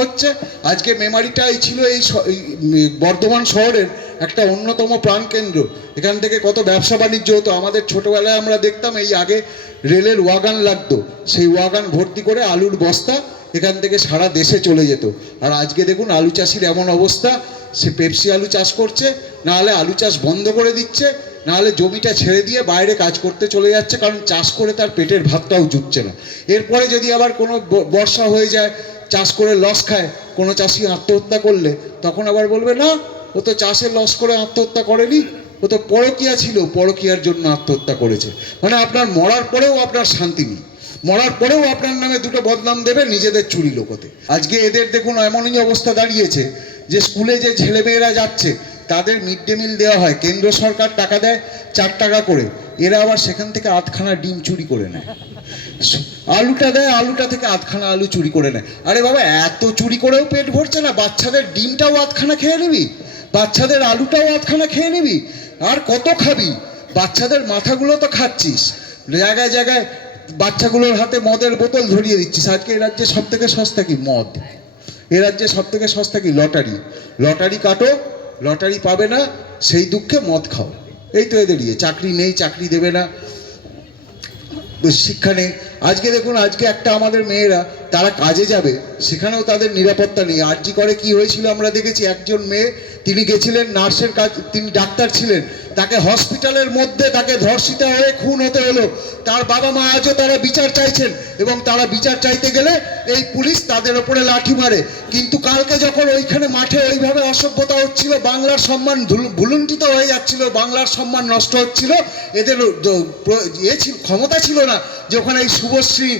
হচ্ছে। আজকে মেমারিটাই ছিল এই বর্ধমান শহরের একটা অন্যতম প্রাণকেন্দ্র। এখান থেকে কত ব্যবসা বাণিজ্য হতো। আমাদের ছোটোবেলায় আমরা দেখতাম এই আগে রেলের ওয়াগান লাগতো, সেই ওয়াগান ভর্তি করে আলুর বস্তা এখান থেকে সারা দেশে চলে যেত। আর আজকে দেখুন আলু চাষির এমন অবস্থা, সে পেপসি আলু চাষ করছে, নাহলে আলু চাষ বন্ধ করে দিচ্ছে, নাহলে জমিটা ছেড়ে দিয়ে বাইরে কাজ করতে চলে যাচ্ছে, কারণ চাষ করে তার পেটের ভাতটাও জুটছে না। এরপরে যদি আবার কোনো বর্ষা হয়ে যায়, চাষ করে লস খায়, কোনো চাষি আত্মহত্যা করলে তখন আবার বলবে না, ও তো চাষে লস করে আত্মহত্যা করেনি, ও তো পরকীয়া ছিল, পরকীয়ার জন্য আত্মহত্যা করেছে। মানে আপনার মরার পরেও আপনার শান্তি নেই, মরার পরেও আপনার নামে দুটো বদনাম দেবে নিজেদের চুরি লোকতে। আজকে এদের দেখুন এমনই অবস্থা দাঁড়িয়েছে যে স্কুলে যে ছেলেমেয়েরা যাচ্ছে তাদের মিড ডে মিল দেওয়া হয়, কেন্দ্র সরকার টাকা দেয় 4 টাকা করে, এরা আবার সেখান থেকে 8খানা ডিম চুরি করে নেয়। আলুটা দেয়, আলুটা থেকে 8খানা আলু চুরি করে নেয়। আরে বাবা, এত চুরি করেও পেট ভরছে না? বাচ্চাদের ডিমটাও 8খানা খেয়ে নিবি, বাচ্চাদের আলুটাও 8খানা খেয়ে নিবি, আর কত খাবি? বাচ্চাদের মাথাগুলো তো খাচ্ছিস, জায়গায় জায়গায় বাচ্চাগুলোর হাতে মদের বোতল ধরিয়ে দিচ্ছিস। আজকে এ রাজ্যে সব থেকে সস্তা কি? মদ। এ রাজ্যে সব থেকে সস্তা কি? লটারি। লটারি কাটো, লটারি পাবে না, সেই দুঃখে মদ খাও। এই তো এদের চাকরি নেই, চাকরি দেবে না, শিক্ষা নেই। আজকে দেখুন, আজকে একটা আমাদের মেয়েরা তারা কাজে যাবে, সেখানেও তাদের নিরাপত্তা নেই। আরজি করে কি হয়েছিল আমরা দেখেছি, একজন মেয়ে, তিনি গেছিলেন নার্সের কাজ, তিনি ডাক্তার ছিলেন, তাকে হসপিটালের মধ্যে তাকে ধর্ষিত হয়ে খুন হতে হলো। তার বাবা মা আজও তারা বিচার চাইছেন, এবং তারা বিচার চাইতে গেলে এই পুলিশ তাদের ওপরে লাঠি মারে। কিন্তু কালকে যখন ওইখানে মাঠে ওইভাবে অসভ্যতা হচ্ছিল, বাংলার সম্মান ভুলুণ্ঠিত হয়ে যাচ্ছিল, বাংলার সম্মান নষ্ট হচ্ছিল, এদের ক্ষমতা ছিল না যে ওখানে এই শুভশ্রী,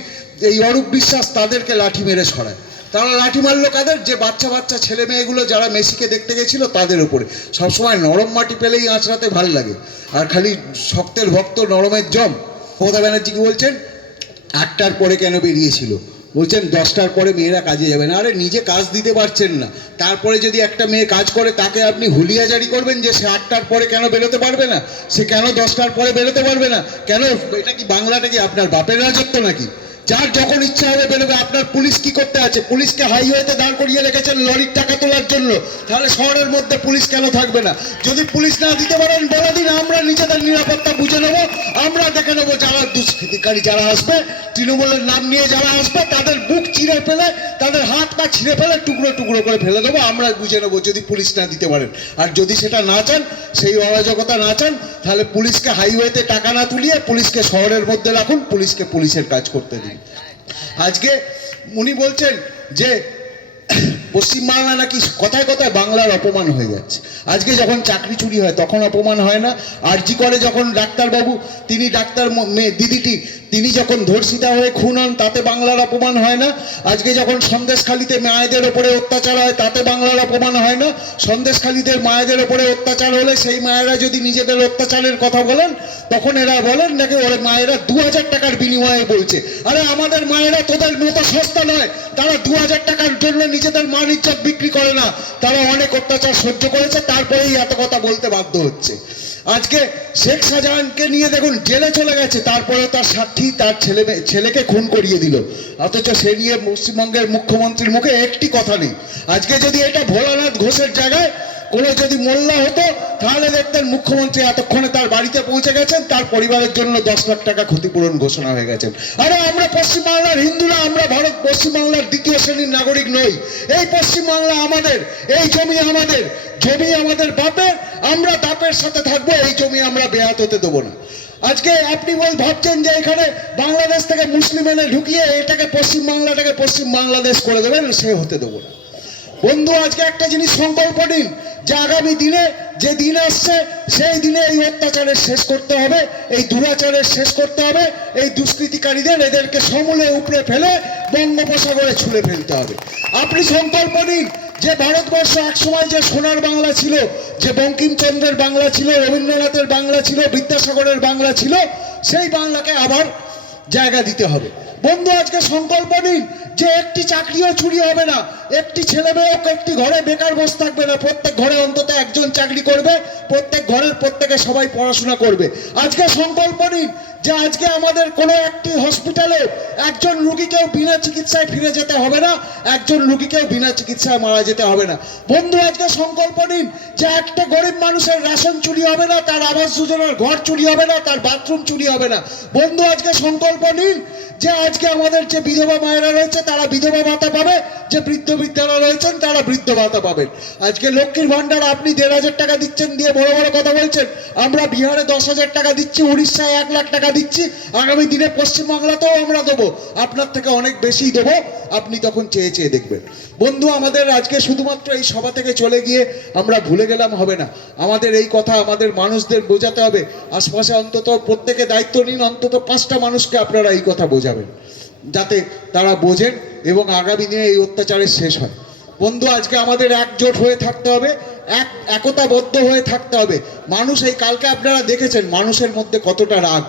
এই অরূপ বিশ্বাস তাদেরকে লাঠি মেরে সরায়। তারা লাঠি মারলো কাদের? যে বাচ্চা বাচ্চা ছেলে মেয়েগুলো যারা মেসিকে দেখতে গেছিল তাদের উপরে। সবসময় নরম মাটি পেলেই আঁচড়াতে ভাল লাগে, আর খালি শক্তের ভক্ত নরমের জম। মমতা ব্যানার্জি কি বলছেন? 8টার পরে কেন বেরিয়েছিল? বলছেন 10টার পরে মেয়েরা কাজে যাবে না। আরে নিজে কাজ দিতে পারছেন না, তারপরে যদি একটা মেয়ে কাজ করে তাকে আপনি হুলিয়া জারি করবেন যে সে 8টার পরে কেন বেরোতে পারবে না, সে কেন 10টার পরে বেরোতে পারবে না? কেন? এটা কি বাংলাটা কি আপনার বাপের রাজত্ব নাকি? যার যখন ইচ্ছা হবে বেরোবে। আপনার পুলিশ কি করতে আছে? পুলিশকে হাইওয়েতে দাঁড় করিয়ে রেখেছেন লরির টাকা তোলার জন্য, তাহলে শহরের মধ্যে পুলিশ কেন থাকবে না? যদি পুলিশ না দিতে পারেন বলে দিন, আমরা নিজেদের নিরাপত্তা বুঝে নেবো, আমরা দেখে নেবো যারা দুষ্কৃতিকারী যারা আসবে, তৃণমূলের নাম নিয়ে যারা আসবে, তাদের বুক চিরে ফেলে, তাদের হাত পা ছিঁড়ে ফেলে টুকরো টুকরো করে ফেলে দেবো, আমরা বুঝে নেবো, যদি পুলিশ না দিতে পারেন। আর যদি সেটা না চান, সেই অরাজকতা না চান, তাহলে পুলিশকে হাইওয়েতে টাকা না তুলিয়ে পুলিশকে শহরের মধ্যে রাখুন, পুলিশকে পুলিশের কাজ করতে দিন। আজকে উনি বলছেন যে পশ্চিমবাংলা নাকি কথায় কথায় বাংলার অপমান হয়ে যাচ্ছে। আজকে যখন চাকরি চুরি হয় তখন অপমান হয় না? আরজি করে যখন ডাক্তারবাবু, তিনি ডাক্তার দিদিটি, তিনি যখন ধর্ষিতা হয়ে খুন হন, তাতে বাংলার অপমান হয় না? আজকে যখন সন্দেশখালিতে মায়েদের ওপরে অত্যাচার হয়, তাতে বাংলার অপমান হয় না? সন্দেশখালিদের মায়েদের ওপরে অত্যাচার হলে সেই মায়েরা যদি নিজেদের অত্যাচারের কথা বলেন, তখন এরা বলেন নাকি ওরা মায়েরা 2000 টাকার বিনিময়ে বলছে। আরে আমাদের মায়েরা তোদের মতো সস্তা নয়, তারা 2000 টাকার জন্য নিজেদের মান ইজ্জত বিক্রি করে না, তারা অনেক অত্যাচার সহ্য করেছে, তারপরেই এত কথা বলতে বাধ্য হচ্ছে। আজকে শেখ শাহজাহানকে নিয়ে দেখুন জেলে চলে গেছে, তারপরে তার সাথী তার ছেলেকে খুন করিয়ে দিল, অথচ সে নিয়ে পশ্চিমবঙ্গের মুখ্যমন্ত্রীর মুখে একটি কথা নেই। আজকে যদি এটা ভোলানাথ ঘোষের জায়গায় কোনো যদি মোল্লা হতো, তাহলে দেখতেন মুখ্যমন্ত্রী এতক্ষণে তার বাড়িতে পৌঁছে গেছেন, তার পরিবারের জন্য 10 লাখ টাকা ক্ষতিপূরণ ঘোষণা হয়ে গেছেন। আরে আমরা পশ্চিমবাংলার হিন্দুরা, আমরা পশ্চিমবাংলার দ্বিতীয় শ্রেণীর নাগরিক নই। এই পশ্চিমবাংলা আমাদের, এই জমি আমাদের, জমি আমাদের বাপের, আমরা বাপের সাথে থাকবো, এই জমি আমরা বেয়াত হতে দেবো না। আজকে আপনি ভাবছেন যে এখানে বাংলাদেশ থেকে মুসলিম এনে ঢুকিয়ে এটাকে পশ্চিমবাংলাটাকে পশ্চিম বাংলাদেশ করে দেবেন, সে হতে দেবো না। বন্ধু, আজকে একটা জিনিস সংকল্প নিন যে আগামী দিনে যে দিন আসছে, সেই দিনে এই অত্যাচারের শেষ করতে হবে, এই দুরাচারের শেষ করতে হবে, এই দুষ্কৃতিকারীদের এদেরকে সমূলে উপড়ে ফেলে বঙ্গোপসাগরে ছুঁড়ে ফেলতে হবে। আপনি সংকল্প নিন যে ভারতবর্ষ একসময় যে সোনার বাংলা ছিল, যে বঙ্কিমচন্দ্রের বাংলা ছিল, রবীন্দ্রনাথের বাংলা ছিল, বিদ্যাসাগরের বাংলা ছিল, সেই বাংলাকে আবার জায়গা দিতে হবে। বন্ধু, আজকে সংকল্প নিন যে একটি চাকরিও চুরি হবে না, একটি ছেলে মেয়েও একটি ঘরে বেকার বসে থাকবে না, প্রত্যেক ঘরে অন্তত একজন চাকরি করবে, প্রত্যেক ঘরের প্রত্যেকে সবাই পড়াশোনা করবে। আজকে সংকল্প নিন যে আজকে আমাদের কোনো একটি হসপিটালে একজন রুগীকেও বিনা চিকিৎসায় ফিরে যেতে হবে না, একজন রুগীকেও বিনা চিকিৎসায় মারা যেতে হবে না। বন্ধু, আজকে সংকল্প নিন যে একটা গরিব মানুষের রেশন চুরি হবে না, তার আবাস যোজনার ঘর চুরি হবে না, তার বাথরুম চুরি হবে না। বন্ধু, আজকে সংকল্প নিন যে আজকে আমাদের যে বিধবা মায়েরা রয়েছে তারা বিধবা ভাতা পাবে, যে বৃদ্ধ বৃদ্ধারা রয়েছেন তারা বৃদ্ধ ভাতা পাবেন। আজকে লক্ষ্মীর ভান্ডার আপনি 1,500 টাকা দিচ্ছেন, দিয়ে বড় বড় কথা বলছেন। আমরা বিহারে 10,000 টাকা দিচ্ছি, উড়িষ্যায় 1 লাখ টাকা দিচ্ছি, আগামী দিনে পশ্চিমবাংলাতেও আমরা দেবো, আপনার থেকে অনেক বেশি দেবো, আপনি তখন চেয়ে চেয়ে দেখবেন। বন্ধু, আমাদের আজকে শুধুমাত্র এই সভা থেকে চলে গিয়ে আমরা ভুলে গেলাম হবে না, আমাদের এই কথা আমাদের মানুষদের বোঝাতে হবে। আশপাশে অন্তত প্রত্যেকে দায়িত্ব নিন, অন্তত 5টা মানুষকে আপনারা এই কথা বোঝাবেন, যাতে তারা বোঝেন এবং আগামী দিনে এই অত্যাচারের শেষ হয়। বন্ধু, আজকে আমাদের একজোট হয়ে থাকতে হবে, একতাবদ্ধ হয়ে থাকতে হবে। মানুষ এই কালকে আপনারা দেখেছেন মানুষের মধ্যে কতটা রাগ,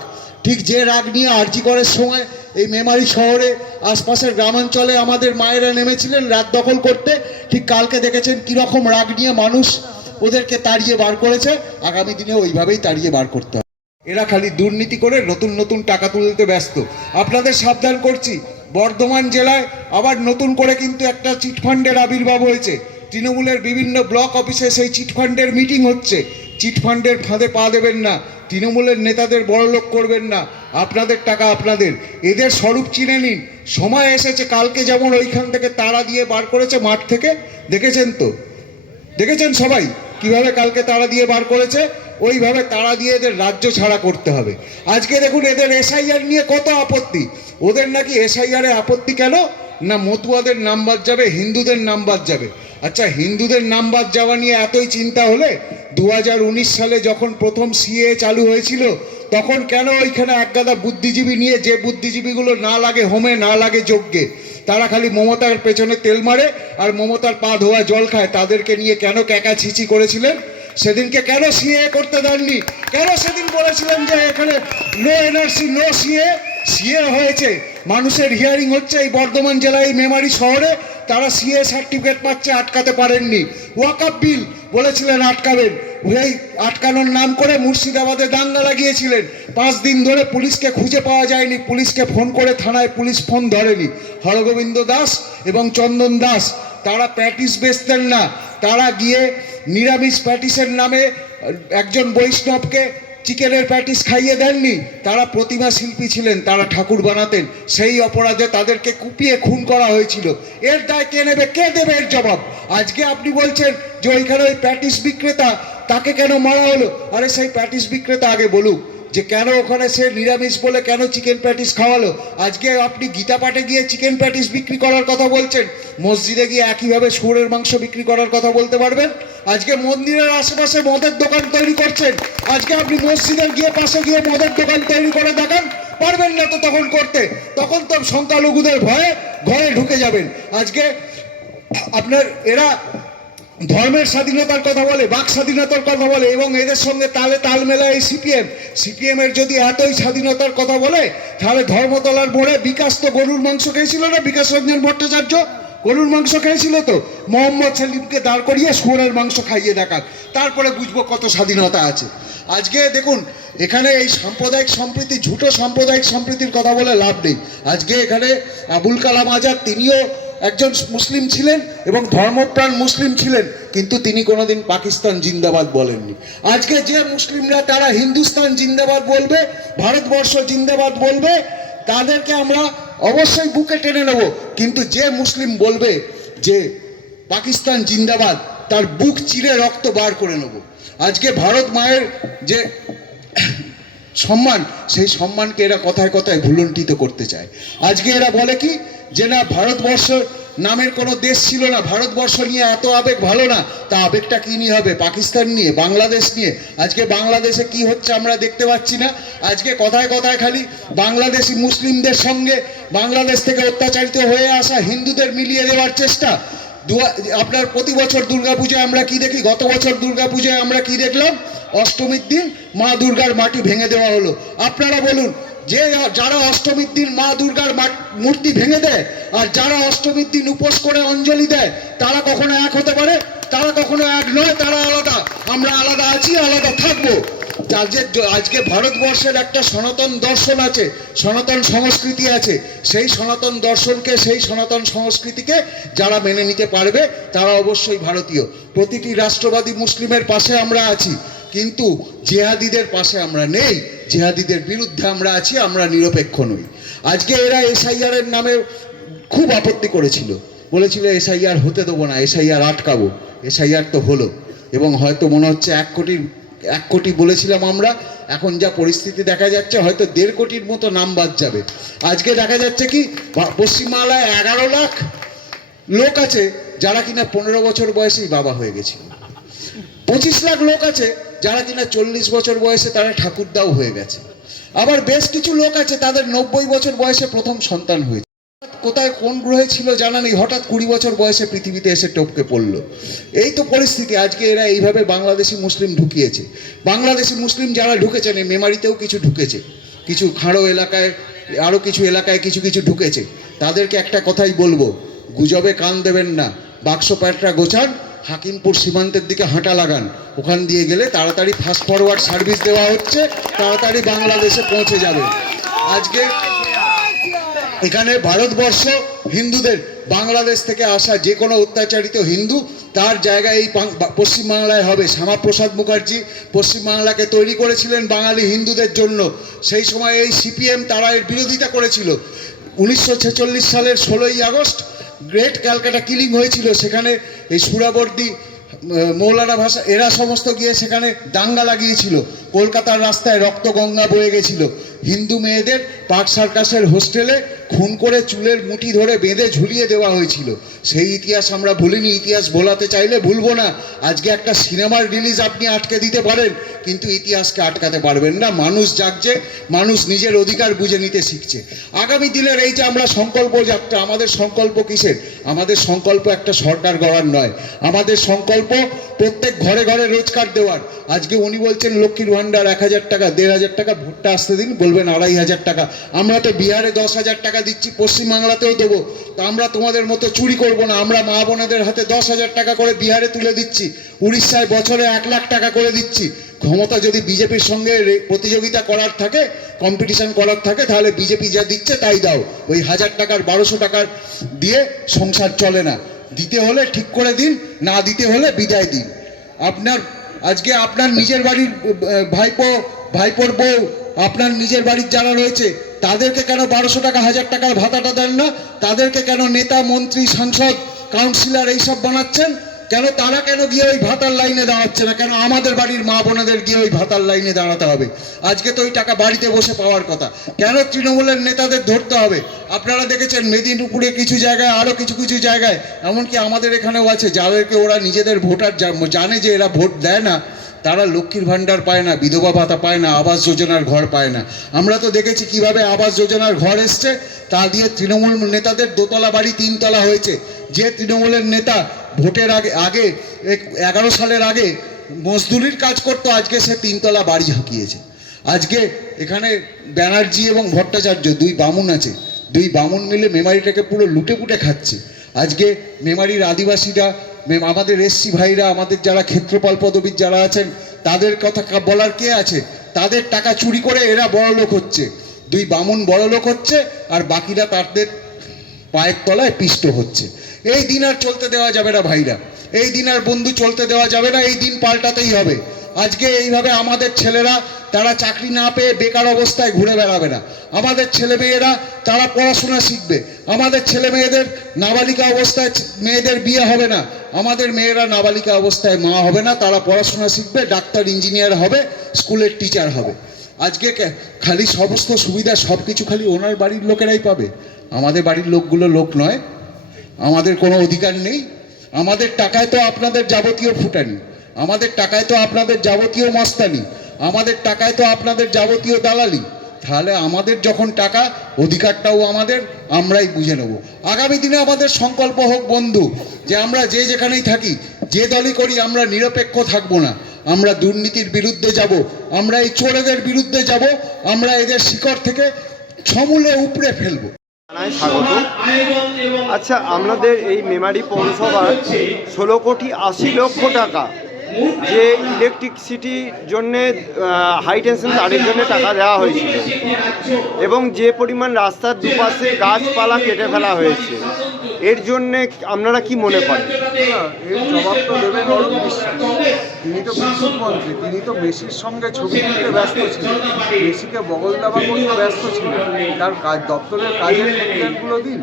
ঠিক যে রাগ নিয়ে আরজি করার সময় এই মেমারি শহরে আশপাশের গ্রামাঞ্চলে আমাদের মায়েরা নেমেছিলেন রাত দখল করতে, ঠিক কালকে দেখেছেন কীরকম রাগ নিয়ে মানুষ ওদেরকে তাড়িয়ে বার করেছে। আগামী দিনে ওইভাবেই তাড়িয়ে বার করতে হবে। এরা খালি দুর্নীতি করে নতুন নতুন টাকা তুলতে ব্যস্ত। আপনাদের সাবধান করছি, বর্ধমান জেলায় আবার নতুন করে কিন্তু একটা চিটফান্ডের আবির্ভাব হয়েছে। তৃণমূলের বিভিন্ন ব্লক অফিসে সেই চিটফান্ডের মিটিং হচ্ছে। চিটফান্ডের ফাঁদে পা দেবেন না, তৃণমূলের নেতাদের বড়লোক করবেন না, আপনাদের টাকা আপনাদের। এদের স্বরূপ চিনে নিন, সময় এসেছে। কালকে যেমন ওইখান থেকে তাড়া দিয়ে বার করেছে মাঠ থেকে, দেখেছেন তো, দেখেছেন সবাই কিভাবে কালকে তাড়া দিয়ে বার করেছে, ওইভাবে তাড়া দিয়ে এদের রাজ্য ছাড়া করতে হবে। আজকে দেখুন এদের এসআইআর নিয়ে কত আপত্তি। ওদের নাকি এসআইআরে আপত্তি কেন না, মতুয়াদের নাম বাদ যাবে, হিন্দুদের নাম বাদ যাবে। আচ্ছা, হিন্দুদের নাম বাদ যাওয়া নিয়ে এতই চিন্তা হলে 2019 সালে যখন প্রথম সিএ চালু হয়েছিল তখন কেন ওইখানে একগাদা বুদ্ধিজীবী নিয়ে, যে বুদ্ধিজীবীগুলো না লাগে হোমে না লাগে যজ্ঞে, তারা খালি মমতার পেছনে তেল মারে আর মমতার পা ধোয়া জল খায়, তাদেরকে নিয়ে কেন ক্যাকাছিচি করেছিলেন? সেদিনকে কেন সিএ করতে দেননি? কেন সেদিন বলেছিলেন যে এখানে no NRC no CA? CA হয়েছে, মানুষের হিয়ারিং হচ্ছে এই বর্ধমান জেলায় মেমারি শহরে, তারা সিএ সার্টিফিকেট পাচ্ছে, আটকাতে পারেননি। ওয়াকআপ বিল বলেছিলেন আটকাবেন, এই আটকানোর নাম করে মুর্শিদাবাদে দাঙ্গা লাগিয়েছিলেন। 5 দিন ধরে পুলিশকে খুঁজে পাওয়া যায়নি, পুলিশকে ফোন করে থানায় পুলিশ ফোন ধরেনি। হরগোবিন্দ দাস এবং চন্দন দাস তারা প্যাটিস বেচতেন না, তারা গিয়ে নিরামিষ প্যাটিসের নামে একজন বৈষ্ণবকে চিকেনের প্যাটিস খাইয়ে দেননি। তারা প্রতিমা শিল্পী ছিলেন, তারা ঠাকুর বানাতেন, সেই অপরাধে তাদেরকে কুপিয়ে খুন করা হয়েছিল। এর দায় কে নেবে? কে দেবে এর জবাব? আজকে আপনি বলছেন যে ওইখানে ওই প্যাটিস বিক্রেতা, তাকে কেন মারা হলো? আরে সেই প্যাটিস বিক্রেতা আগে বলুক যে কেন ওখানে সে নিরামিষ বলে কেন চিকেন প্যাটিস খাওয়ালো। আজকে আপনি গীতা পাঠে গিয়ে চিকেন প্যাটিস বিক্রি করার কথা বলছেন, মসজিদে গিয়ে একইভাবে শুয়োরের মাংস বিক্রি করার কথা বলতে পারবেন? আজকে মন্দিরের আশেপাশে মদের দোকান তৈরি করছেন, আজকে আপনি মসজিদের গিয়ে পাশে গিয়ে মদের দোকান তৈরি করে দেখান, পারবেন না তো তখন করতে, তখন তো সংখ্যালঘুদের ভয়ে ঘরে ঢুকে যাবেন। আজকে আপনার এরা ধর্মের স্বাধীনতার কথা বলে, বাক স্বাধীনতার কথা বলে, এবং এদের সঙ্গে তালে তাল মেলায় এই সিপিএম এর যদি এতই স্বাধীনতার কথা বলে, তাহলে ধর্মতলার মোড়ে বিকাশ তো গরুর মাংস খেয়েছিল না? বিকাশ রঞ্জন ভট্টাচার্য গরুর মাংস খেয়েছিল তো, মোহাম্মদ সেলিমকে দাঁড় করিয়ে শুয়োরের মাংস খাইয়ে দেখান, তারপরে বুঝবো কত স্বাধীনতা আছে। আজকে দেখুন এখানে এই সাম্প্রদায়িক সম্প্রীতি, ঝুটো সাম্প্রদায়িক সম্প্রীতির কথা বলে লাভ নেই। আজকে এখানে আবুল কালাম আজাদ, তিনিও একজন মুসলিম ছিলেন এবং ধর্মপ্রাণ মুসলিম ছিলেন, কিন্তু তিনি কোনোদিন পাকিস্তান জিন্দাবাদ বলেননি। আজকে যে মুসলিমরা তারা হিন্দুস্তান জিন্দাবাদ বলবে, ভারতবর্ষ জিন্দাবাদ বলবে, তাদেরকে আমরা অবশ্যই বুকে টেনে নেব, কিন্তু যে মুসলিম বলবে যে পাকিস্তান জিন্দাবাদ, তার বুক চিরে রক্ত বার করে নেব। আজকে ভারত মায়ের যে সম্মান, সেই সম্মানকে এরা কথায় কথায় ভুলুণ্ঠিত করতে চায়। আজকে এরা বলে কি যে না, ভারতবর্ষ নামের কোনো দেশ ছিল না, ভারতবর্ষ নিয়ে এত আবেগ ভালো না। তা আবেগটা কি নিয়ে হবে? পাকিস্তান নিয়ে, বাংলাদেশ নিয়ে। আজকে বাংলাদেশে কি হচ্ছে আমরা দেখতে পাচ্ছি না? আজকে কথায় কথায় খালি বাংলাদেশি মুসলিমদের সঙ্গে বাংলাদেশ থেকে অত্যাচারিত হয়ে আসা হিন্দুদের মিলিয়ে দেওয়ার চেষ্টা। আপনার প্রতি বছর দুর্গাপূজায় আমরা কি দেখি? গত বছর দুর্গাপূজায় আমরা কি দেখলাম? অষ্টমীর দিন মা দুর্গার মাটি ভেঙে দেওয়া হলো। আপনারা বলুন, যে যারা অষ্টমীর দিন মা দুর্গার মূর্তি ভেঙে দেয় আর যারা অষ্টমীর দিন উপোস করে অঞ্জলি দেয়, তারা কখনো এক হতে পারে? তারা কখনো এক নয়, তারা আলাদা। আমরা আলাদা আছি, আলাদা থাকবো। আজকে ভারতবর্ষের একটা সনাতন দর্শন আছে, সনাতন সংস্কৃতি আছে। সেই সনাতন দর্শনকে, সেই সনাতন সংস্কৃতিকে যারা মেনে নিতে পারবে তারা অবশ্যই ভারতীয়। প্রতিটি রাষ্ট্রবাদী মুসলিমের পাশে আমরা আছি, কিন্তু জেহাদিদের পাশে আমরা নেই, জেহাদিদের বিরুদ্ধে আমরা আছি, আমরা নিরপেক্ষ নই। আজকে এরা এসআইআর এর নামে খুব আপত্তি করেছিল, বলেছিল এসআইআর হতে দেবো না, এসআইআর আটকাবো। এসআইআর তো হলো, এবং হয়তো মনে হচ্ছে 1 কোটি বলেছিলাম আমরা, এখন যা পরিস্থিতি দেখা যাচ্ছে হয়তো 1.5 কোটির মতো নাম বাদ যাবে। আজকে দেখা যাচ্ছে কি পশ্চিমবাংলায় 11 লাখ লোক আছে যারা কিনা 15 বছর বয়সেই বাবা হয়ে গেছিল। 25 লাখ লোক আছে যারা কিনা 40 বছর বয়সে তারা ঠাকুরদাও হয়ে গেছে। আবার বেশ কিছু লোক আছে তাদের 90 বছর বয়সে প্রথম সন্তান হয়েছে। কোথায় কোন গ্রহে ছিল জানা নেই, হঠাৎ 20 বছর বয়সে পৃথিবীতে এসে টপকে পড়লো। এই তো পরিস্থিতি। আজকে এরা এইভাবে বাংলাদেশি মুসলিম ঢুকিয়েছে। বাংলাদেশি মুসলিম যারা ঢুকেছেন, এই মেমারিতেও কিছু ঢুকেছে, কিছু খাড়ো এলাকায়, আরও কিছু এলাকায় কিছু কিছু ঢুকেছে। তাদেরকে একটা কথাই বলবো, গুজবে কান দেবেন না। বাক্স প্যাটরা গোছান, হাকিমপুর সীমান্তের দিকে হাঁটা লাগান, ওখান দিয়ে গেলে তাড়াতাড়ি ফাস্ট ফরওয়ার্ড সার্ভিস দেওয়া হচ্ছে, তাড়াতাড়ি বাংলাদেশে পৌঁছে যাবে। আজকে এখানে ভারতবর্ষ হিন্দুদের, বাংলাদেশ থেকে আসা যে কোনো অত্যাচারিত হিন্দু তার জায়গায় এই পশ্চিমবাংলায় হবে। শ্যামাপ্রসাদ মুখার্জি পশ্চিমবাংলাকে তৈরি করেছিলেন বাঙালি হিন্দুদের জন্য। সেই সময় এই সিপিএম তারা এর বিরোধিতা করেছিল। 1946 সালের 16ই আগস্ট গ্রেট ক্যালকাটা কিলিং হয়েছিল। সেখানে এই সুরাবর্দী, মৌলানা ভাষা, এরা সমস্ত গিয়ে সেখানে দাঙ্গা লাগিয়েছিল। কলকাতার রাস্তায় রক্ত গঙ্গা বয়ে গেছিল। হিন্দু মেয়েদের পার্ক সার্কাসের হোস্টেলে খুন করে চুলের মুঠি ধরে বেঁধে ঝুলিয়ে দেওয়া হয়েছিল। সেই ইতিহাস আমরা ভুলিনি, ইতিহাস ভোলাতে চাইলে ভুলবো না। আজকে একটা সিনেমার রিলিজ আপনি আটকে দিতে পারেন, কিন্তু ইতিহাসকে আটকাতে পারবেন না। মানুষ জাগছে, মানুষ নিজের অধিকার বুঝে নিতে শিখছে। আগামী দিনের এই যে আমরা সংকল্প যাত্রা, আমাদের সংকল্প কিসের? আমাদের সংকল্প একটা সরকার গড়ার নয়, আমাদের সংকল্প প্রত্যেক ঘরে ঘরে রোজগার দেওয়ার। আজকে উনি বলছেন লক্ষ্মীর ভাণ্ডার 1000 টাকা, 1500 টাকা, ভোটটা আসতে দিন বলবেন 2500 টাকা। আমরা তো বিহারে 10,000 টাকা দিচ্ছি, পশ্চিমবাংলাতেও দেবো। তা আমরা তোমাদের মতো চুরি করবো না, আমরা মা বোনেদের হাতে 10,000 টাকা করে বিহারে তুলে দিচ্ছি, উড়িষ্যায় বছরে 1 লাখ টাকা করে দিচ্ছি। ক্ষমতা যদি বিজেপির সঙ্গে প্রতিযোগিতা করার থাকে, কম্পিটিশন করার থাকে, তাহলে বিজেপি যা দিচ্ছে তাই দাও। ওই 1000 টাকার 1200 টাকার দিয়ে সংসার চলে না। দিতে হলে ঠিক করে দিন, না দিতে হলে বিদায় দিন। আজকে আপনার নিজের বাড়ির ভাইপোর বউ, আপনার নিজের বাড়ির যারা রয়েছে তাদেরকে কেন 1200 টাকা 1000 টাকার ভাতাটা দেন না? তাদেরকে কেন নেতা, মন্ত্রী, সাংসদ, কাউন্সিলর এইসব বানাচ্ছেন? কেন তারা কেন গিয়ে ওই ভাতার লাইনে দাঁড়াচ্ছে না? কেন আমাদের বাড়ির মা বোনেদের গিয়ে ওই ভাতার লাইনে দাঁড়াতে হবে? আজকে তো ওই টাকা বাড়িতে বসে পাওয়ার কথা, কেন তৃণমূলের নেতাদের ধরতে হবে? আপনারা দেখেছেন মেদিনীপুরে কিছু জায়গায়, আরও কিছু কিছু জায়গায়, এমনকি আমাদের এখানেও আছে, যাদেরকে ওরা নিজেদের ভোটার জানে যে এরা ভোট দেয় না, তারা লক্ষ্মীর ভাণ্ডার পায় না, বিধবা ভাতা পায় না, আবাস যোজনার ঘর পায় না। আমরা তো দেখেছি কিভাবে আবাস যোজনার ঘর এসছে, তা দিয়ে তৃণমূল নেতাদের দোতলা বাড়ি 3 তলা হয়েছে। যে তৃণমূলের নেতা ভোটের আগে 11 সালের আগে মজদুরির কাজ করতো, আজকে সে 3 তলা বাড়ি হাঁকিয়েছে। আজকে এখানে ব্যানার্জি এবং ভট্টাচার্য 2 বামুন আছে, 2 বামুন মিলে মেমারিটাকে পুরো লুটে পুটে খাচ্ছে। আজকে মেমারির আদিবাসীরা, আমাদের এসসি ভাইরা, আমাদের যারা ক্ষেত্রপাল পদবীর যারা আছেন, তাদের কথা বলার কে আছে? তাদের টাকা চুরি করে এরা বড়লোক হচ্ছে। 2 বামুন বড়লোক হচ্ছে, আর বাকিরা তাদের পায়ের তলায় পিষ্ট হচ্ছে। এই দিন আর চলতে দেওয়া যাবে না ভাইরা, এই দিন আর বন্ধু চলতে দেওয়া যাবে না। এই দিন পাল্টাতেই হবে। আজকে এইভাবে আমাদের ছেলেরা তারা চাকরি না পেয়ে বেকার অবস্থায় ঘুরে বেড়াবে না। আমাদের ছেলেমেয়েরা তারা পড়াশোনা শিখবে। আমাদের ছেলে মেয়েদের নাবালিকা অবস্থায় মেয়েদের বিয়ে হবে না। আমাদের মেয়েরা নাবালিকা অবস্থায় মা হবে না, তারা পড়াশোনা শিখবে, ডাক্তার, ইঞ্জিনিয়ার হবে, স্কুলের টিচার হবে। আজকে খালি সমস্ত সুবিধা সব কিছু খালি ওনার বাড়ির লোকেরাই পাবে, আমাদের বাড়ির লোকগুলো লোক নয়, আমাদের কোনো অধিকার নেই। আমাদের টাকায় তো আপনাদের যাবতীয় ফুটানি, আমাদের টাকায় তো আপনাদের যাবতীয় মস্তানি, আমাদের টাকায় তো আপনাদের যাবতীয় দালালি। তাহলে আমাদের যখন টাকা, অধিকারটাও আমাদের, আমরাই বুঝে নেব। আগামী দিনে আমাদের সংকল্প হোক বন্ধু, যে আমরা যে যেখানেই থাকি, যে দলই করি, আমরা নিরপেক্ষ থাকবো না। আমরা দুর্নীতির বিরুদ্ধে যাব, আমরা এই চোরেদের বিরুদ্ধে যাব, আমরা এদের শিকড় থেকে সমূলে উপড়ে ফেলবো। স্বাগত। আচ্ছা, আপনাদের এই মেমারি পৌরসভার 16,80,00,000 টাকা যে ইলেকট্রিসিটির জন্যে হাই টেনশন তারের জন্য টাকা দেওয়া হয়েছিল এবং যে পরিমাণ রাস্তার দুপাশে গাছপালা কেটে ফেলা হয়েছে, এর জন্যে আপনারা কি মনে করেন? এর জবাব তো দেবেন অরূপ বিশ্বাস। তিনি তো বিদ্যুৎ মন্ত্রী, তিনি তো মেসির সঙ্গে ছবি তুলতে ব্যস্ত ছিলেন, মেসিকে বগল দাবা করতে ব্যস্ত ছিলেন। তার কাজ, দপ্তরের কাজের ক্ষেত্রগুলো দিন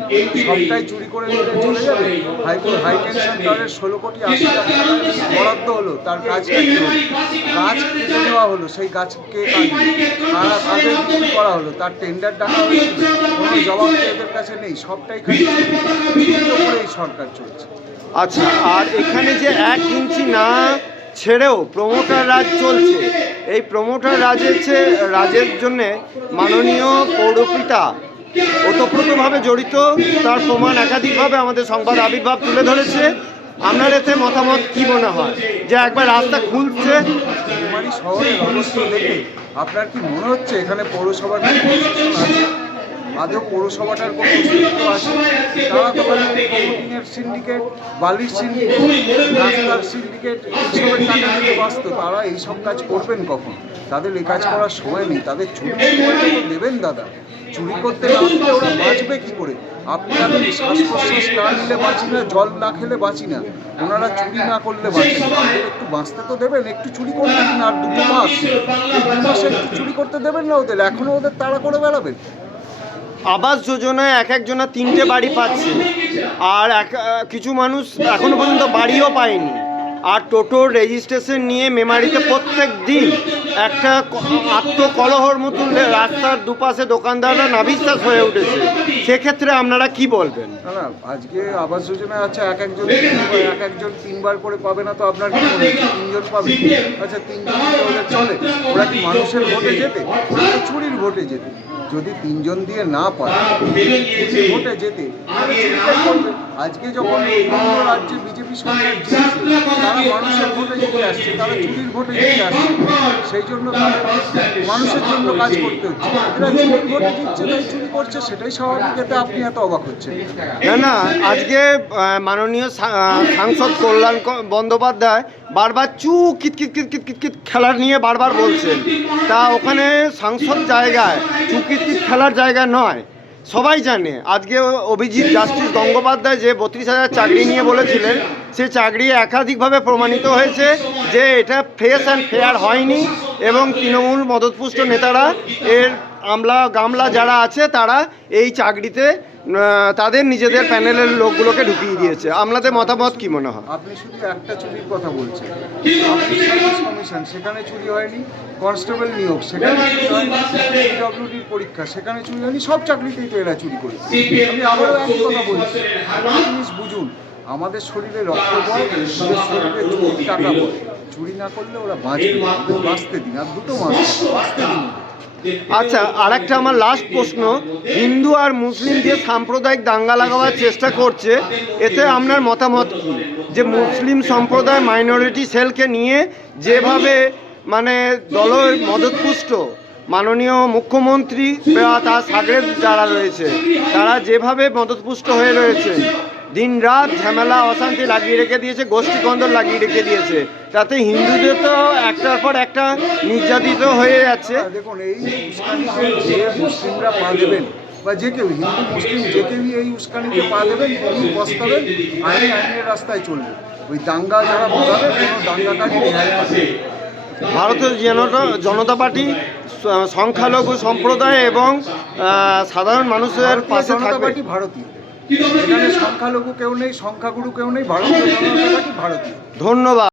সবটাই চুরি করে নিয়ে চলে যাবে। হাই টেনশন তারের 16,80,00,000 বরাদ্দ হলো, তার কাজটা কি হলো? গাছ কেটে নেওয়া হলো, সেই গাছকে কাজে বিক্রি করা হলো, তার টেন্ডার ডাকা হয়েছিল, কোনো জবাব তো এদের কাছে নেই। সবটাই খালি এই সরকার চলছে। আচ্ছা, আর এখানে যে 1 ইঞ্চি না ছেড়েও প্রমোটার রাজ চলছে, এই প্রমোটার রাজের জন্যে মাননীয় পৌরপিতা ওতপ্রোতভাবে জড়িত, তার প্রমাণ একাধিকভাবে আমাদের সংবাদ আবির্ভাব তুলে ধরেছে। আপনার এতে মতামত কি মনে হয় যে একবার রাস্তা খুলছে? মেমারি শহরের অবস্থা দেখে আপনার কি মনে হচ্ছে এখানে পৌরসভার প্রশাসন আছে? আদৌ পৌরসভাটার কোনো অস্তিত্ব আছে? তারা তো প্রমোটিংয়ের সিন্ডিকেট, বালির সিন্ডিকেট, রাস্তার সিন্ডিকেট, এইসবের টাকা দিতে ব্যস্ত। তারা এইসব কাজ করবেন কখন? তাদের এই কাজ করার সময় নেই। তাদের চুরি সময়টা তো দেবেন দাদা। চুরি করতে না দিলে ওরা বাঁচবে কী করে? আপনি আমি শ্বাস প্রশ্বাস না নিলে বাঁচি না, জল না খেলে বাঁচি না, ওনারা চুরি না করলে বাঁচেন। আমাদের একটু বাঁচতে তো দেবেন, একটু চুরি করতে দিন। আর 2 মাস, এই 2 মাসে একটু চুরি করতে দেবেন না ওদের? এখনও ওদের তাড়া করে বেড়াবেন। আবাস যোজনায় একজনা 3টে বাড়ি পাচ্ছে, আর কিছু মানুষ এখনো পর্যন্ত বাড়িও পায়নি। আর টোটোর রেজিস্ট্রেশন নিয়ে মেমারিতে প্রত্যেক দিন একটা আত্মকলহর মতন রাস্তার দুপাশে দোকানদাররা নাভিশ্বাস হয়ে উঠেছে। সেক্ষেত্রে আপনারা কি বলবেন? না, আজকে আবাস যোজনা আছে, এক একজন 3বার করে পাবে না, তো আপনার কি মনে হচ্ছে 3জন পাবে? আচ্ছা, 3জন ওদের চলে? ওরা কি মানুষের ভোটে যেতে? ওরা তো চুরির ভোটে যেতে। যদি 3জন দিয়ে না পায়, ভোটে যেতে, আজকে যখন অন্য রাজ্যে বিজেপি সরকার জিতছে, তারা মানুষের ভোটে যেতে আসছে, তারা চুরির ভোটে যেতে আসছে। সেই জন্য তাদের মানুষের জন্য কাজ করতে হচ্ছে। এরা চুরির ভোটে জিতছে, তাই চুরি করছে, সেটাই স্বাভাবিক। এতে আপনি এত অবাক হচ্ছেন না, আজকে মাননীয় সাংসদ কল্যাণ বন্দ্যোপাধ্যায় বারবার কিত খেলার নিয়ে বারবার বলছেন। তা ওখানে সাংসদ জায়গায় কিত খেলার জায়গা নয়, সবাই জানে। আজকে অভিজিৎ জাস্টিস গঙ্গোপাধ্যায় যে 32,000 চাকরি নিয়ে বলেছিলেন, সে চাকরি একাধিকভাবে প্রমাণিত হয়েছে যে এটা ফ্রেশ অ্যান্ড ফেয়ার হয়নি, এবং তৃণমূল মদতপুষ্ট নেতারা, এর গামলা যারা আছে, তারা এই চাকরিতে তাদের নিজেদের প্যানেলের লোকগুলোকে ঢুকিয়ে দিয়েছে। আপনাদের মতামত কি মনে হয়? আপনি শুধু একটা চুরির কথা বলছেন। কমিশন, সেখানে চুরি হয়নি। কনস্টেবল নিয়োগ, সেখানে চুরি হয়নি। পিডব্লিউডির পরীক্ষা, সেখানে চুরি হয়নি। সব চাকরিতেই তো এরা চুরি করেছে। আমি আবারও একই কথা বলছি, একটা জিনিস বুঝুন, আমাদের শরীরে রক্ত বয়, ওদের শরীরে চুরি টাকা বয়। চুরি না করলে ওরা বাঁচবে, বাঁচতে দিন। আর 2 মাস বাঁচতে দিন। আচ্ছা, আর একটা আমার লাস্ট প্রশ্ন, হিন্দু আর মুসলিম দিয়ে সাম্প্রদায়িক দাঙ্গা লাগাবার চেষ্টা করছে, এতে আপনার মতামত কি? যে মুসলিম সম্প্রদায় মাইনরিটি সেলকে নিয়ে যেভাবে দলের মদতপুষ্ট মাননীয় মুখ্যমন্ত্রী বা তার সাগরেদ যারা রয়েছে, তারা যেভাবে মদতপুষ্ট হয়ে রয়েছে, দিন রাত ঝামেলা অশান্তি লাগিয়ে রেখে দিয়েছে, গোষ্ঠীকন্দল লাগিয়ে রেখে দিয়েছে, তাতে হিন্দুদের তো একটার পর একটা নির্যাতিত হয়ে যাচ্ছে। দেখুন, এই উস্কানিতে যে মুসলিমরা পা দেবেন, বা যে কেউ, হিন্দু মুসলিম যে কেউই এই উস্কানিতে পা দেবেন, তিনি পস্তাবেন। আইনের রাস্তায় চলবে। ওই দাঙ্গা যারা বাঁধাবে, কোনো দাঙ্গাকারী রেহাই পাবে। ভারতীয় জনতা পার্টি সংখ্যালঘু সম্প্রদায় এবং সাধারণ মানুষের পাশে থাকবে। ভারতীয়, এখানে সংখ্যালঘু কেউ নেই, সংখ্যাগুরু কেউ নেই। ভারতীয় জনতা পার্টি ভারতীয়। ধন্যবাদ।